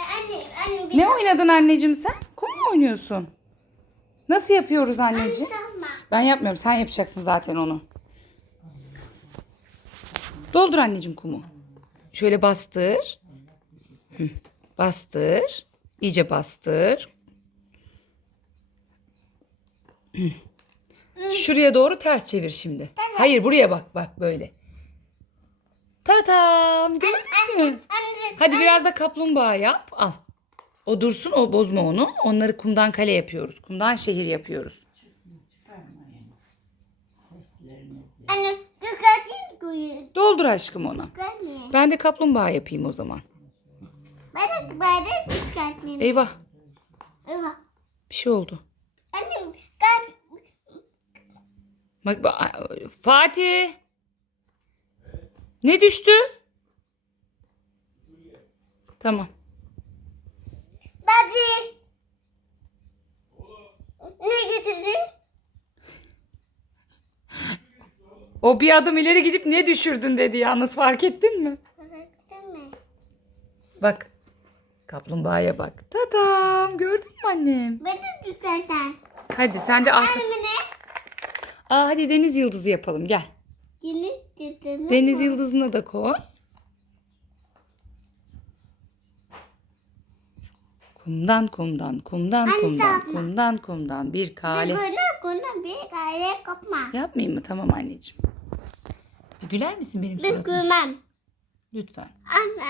Anne, anne bir Ne oynadın anneciğim sen? Kum mu oynuyorsun? Nasıl yapıyoruz anneciğim? Ben yapmıyorum. Sen yapacaksın zaten onu. Doldur anneciğim kumu. Şöyle bastır. Hı, Bastır. İyice bastır. Hı. Şuraya doğru ters çevir şimdi. Hayır buraya bak bak böyle. Tatam gördün mü? Anne, Hadi biraz da kaplumbağa yap. Al. O dursun o bozma onu. Onları kumdan kale yapıyoruz. Kumdan şehir yapıyoruz. anne dikkatli koyun. Doldur aşkım ona. Dikkatli. Ben de kaplumbağa yapayım o zaman. Ben de, ben de dikkatli. Eyvah Eyvah. bir şey oldu. Anne. Bak, bak Fatih. Ne düştü? Tamam. Hadi. Ne getirdin? O bir adım ileri gidip ne düşürdün dedi yalnız fark ettin mi? Bak. Kaplumbağaya bak. Tatam gördün mü annem? Ben de dikkatten. Hadi sen de artık. Anne ne? Aa hadi deniz yıldızı yapalım gel. Deniz dedin. Deniz yıldızına da koy. Kumdan kumdan kumdan Anne, kumdan yapma. kumdan kumdan bir kale. Guna guna bir kare kopma. Yapmayayım mı? Tamam anneciğim. Güler misin benim Bir suratıma? gülmem. Lütfen. Anne